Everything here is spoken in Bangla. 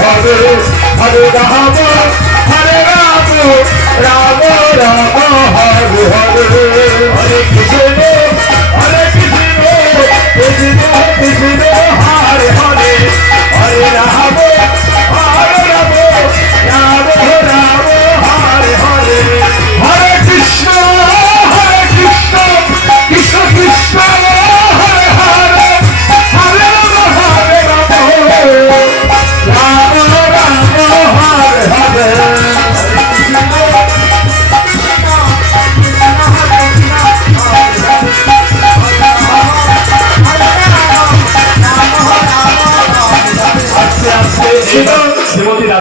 হরে হরে রাম হরে রাম রাম রাম হরে হরে হরে কৃষ্ণ কৃষ্ণ কৃষ্ণ হরে হরে হরে রাম হরে রাম রাম রাম হরে হরে হরে কৃষ্ণ কৃষ্ণ কৃষ্ণ হরে হরে হরে রাম হরে রাম রাম রাম হরে হরে শ্রীমতী